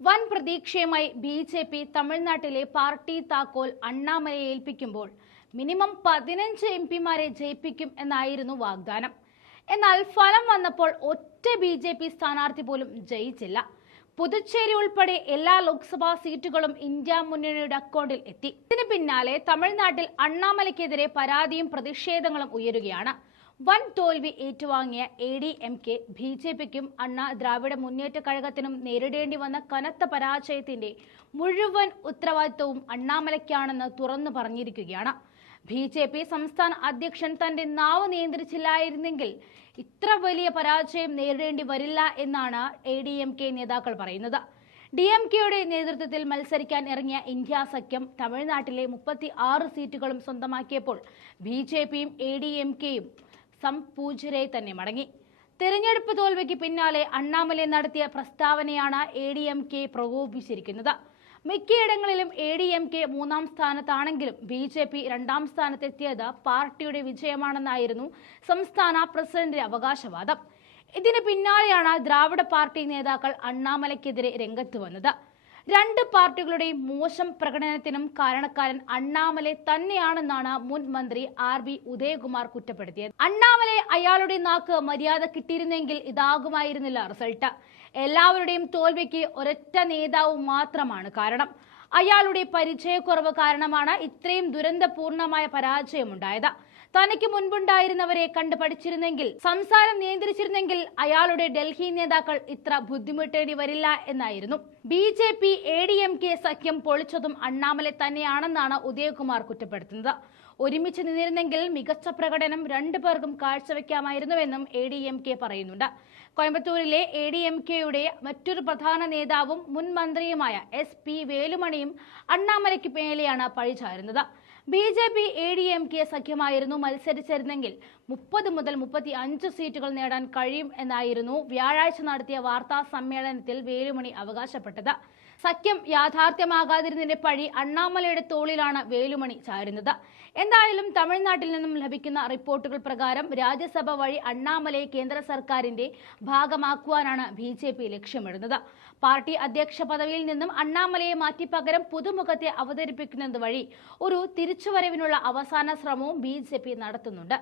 വൻ പ്രതീക്ഷയുമായി ബി.ജെ.പി. തമിഴ്നാട്ടിലെ പാർട്ടി താക്കോൽ അണ്ണാമലയെ ഏൽപ്പിക്കുമ്പോൾ മിനിമം 15 എംപിമാരെ ജയിപ്പിക്കും എന്നായിരുന്നു വാഗ്ദാനം. എന്നാൽ ഫലം വന്നപ്പോൾ ഒറ്റ ബി.ജെ.പി. സ്ഥാനാർത്ഥി പോലും ജയിച്ചില്ല. പുതുച്ചേരി ഉൾപ്പെടെ എല്ലാ ലോക്സഭാ സീറ്റുകളും ഇന്ത്യ മുന്നണിയുടെ അക്കൗണ്ടിൽ എത്തി. ഇതിന് പിന്നാലെ തമിഴ്നാട്ടിൽ അണ്ണാമലയ്ക്കെതിരെ പരാതിയും പ്രതിഷേധങ്ങളും ഉയരുകയാണ്. വൻ തോൽവി ഏറ്റുവാങ്ങിയ എ.ഡി.എം.കെ, ബി.ജെ.പിക്കും അണ്ണാ ദ്രാവിഡ മുന്നേറ്റ കഴകത്തിനും നേരിടേണ്ടി വന്ന കനത്ത പരാജയത്തിന്റെ മുഴുവൻ ഉത്തരവാദിത്വവും അണ്ണാമലയ്ക്കാണെന്ന് തുറന്നു പറഞ്ഞിരിക്കുകയാണ്. ബി.ജെ.പി. സംസ്ഥാന അധ്യക്ഷൻ തന്റെ നാവ് നിയന്ത്രിച്ചില്ലായിരുന്നെങ്കിൽ ഇത്ര വലിയ പരാജയം നേരിടേണ്ടി വരില്ല എന്നാണ് എ.ഡി.എം.കെ നേതാക്കൾ പറയുന്നത്. ഡി.എം.കെയുടെ നേതൃത്വത്തിൽ മത്സരിക്കാൻ ഇറങ്ങിയ ഇന്ത്യ സഖ്യം തമിഴ്നാട്ടിലെ 36 സീറ്റുകളും സ്വന്തമാക്കിയപ്പോൾ ബി.ജെ.പിയും എ.ഡി.എം.കെയും സംപൂജ്യരെ തന്നെ മടങ്ങി. തെരഞ്ഞെടുപ്പ് തോൽവിക്ക് പിന്നാലെ അണ്ണാമലൈ നടത്തിയ പ്രസ്താവനയാണ് എ.ഡി.എം.കെ പ്രകോപിപ്പിച്ചിരിക്കുന്നത്. മിക്കയിടങ്ങളിലും എ.ഡി.എം.കെ 3-ാം സ്ഥാനത്താണെങ്കിലും ബി.ജെ.പി 2-ാം സ്ഥാനത്തെത്തിയത് പാർട്ടിയുടെ വിജയമാണെന്നായിരുന്നു സംസ്ഥാന പ്രസിഡന്റിന്റെ അവകാശവാദം. ഇതിന് പിന്നാലെയാണ് ദ്രാവിഡ പാർട്ടി നേതാക്കൾ അണ്ണാമലയ്ക്കെതിരെ രംഗത്ത് വന്നത്. രണ്ട് പാർട്ടികളുടെയും മോശം പ്രകടനത്തിനും കാരണക്കാരൻ അണ്ണാമലൈ തന്നെയാണെന്നാണ് മുൻ മന്ത്രി ആർ.ബി. ഉദയകുമാർ കുറ്റപ്പെടുത്തിയത്. അണ്ണാമലൈ അയാളുടെ നാക്ക് മര്യാദ കിട്ടിയിരുന്നെങ്കിൽ ഇതാകുമായിരുന്നില്ല റിസൾട്ട്. എല്ലാവരുടെയും തോൽവിക്ക് ഒരൊറ്റ നേതാവ് മാത്രമാണ് കാരണം. അയാളുടെ പരിചയക്കുറവ് കാരണമാണ് ഇത്രയും ദുരന്തപൂർണമായ പരാജയമുണ്ടായത്. തനിക്ക് മുൻപുണ്ടായിരുന്നവരെ കണ്ട് പഠിച്ചിരുന്നെങ്കിൽ, സംസാരം നിയന്ത്രിച്ചിരുന്നെങ്കിൽ അയാളുടെ ഡൽഹി നേതാക്കൾ ഇത്ര ബുദ്ധിമുട്ടേണ്ടി വരില്ല എന്നായിരുന്നു. ബി.ജെ.പി. എ.ഡി.എം.കെ സഖ്യം പൊളിച്ചതും അണ്ണാമലൈ തന്നെയാണെന്നാണ് ഉദയകുമാർ കുറ്റപ്പെടുത്തുന്നത്. ഒരുമിച്ച് നിന്നിരുന്നെങ്കിൽ മികച്ച പ്രകടനം രണ്ടുപേർക്കും കാഴ്ചവെക്കാമായിരുന്നുവെന്നും എ.ഡി.എം.കെ പറയുന്നുണ്ട്. കോയമ്പത്തൂരിലെ എ.ഡി.എം.കെയുടെ മറ്റൊരു പ്രധാന നേതാവും മുൻ മന്ത്രിയുമായ എസ്.പി. വേലുമണിയും അണ്ണാമലയ്ക്ക് മേലെയാണ് പഴിചാരുന്നത്. ബി.ജെ.പി. എ.ഡി.എം.കെ സഖ്യമായിരുന്നു മത്സരിച്ചിരുന്നെങ്കിൽ 30 മുതൽ 35 സീറ്റുകൾ നേടാൻ കഴിയും എന്നായിരുന്നു വ്യാഴാഴ്ച നടത്തിയ വാർത്താ സമ്മേളനത്തിൽ വേലുമണി അവകാശപ്പെട്ടത്. സഖ്യം യാഥാർത്ഥ്യമാകാതിരുന്നതിന്റെ പഴി അണ്ണാമലയുടെ തോളിലാണ് വേലുമണി ചാരുന്നത്. എന്തായാലും തമിഴ്നാട്ടിൽ നിന്നും ലഭിക്കുന്ന റിപ്പോർട്ടുകൾ പ്രകാരം രാജ്യസഭ വഴി അണ്ണാമലയെ കേന്ദ്ര സർക്കാരിന്റെ ഭാഗമാക്കുവാനാണ് ബി.ജെ.പി. ലക്ഷ്യമിടുന്നത്. പാർട്ടി അധ്യക്ഷ പദവിയിൽ നിന്നും അണ്ണാമലയെ മാറ്റി പകരം പുതുമുഖത്തെ അവതരിപ്പിക്കുന്നത് വഴി ഒരു തിരിച്ചുവരവിനുള്ള അവസാന ശ്രമവും ബി.ജെ.പി. നടത്തുന്നുണ്ട്.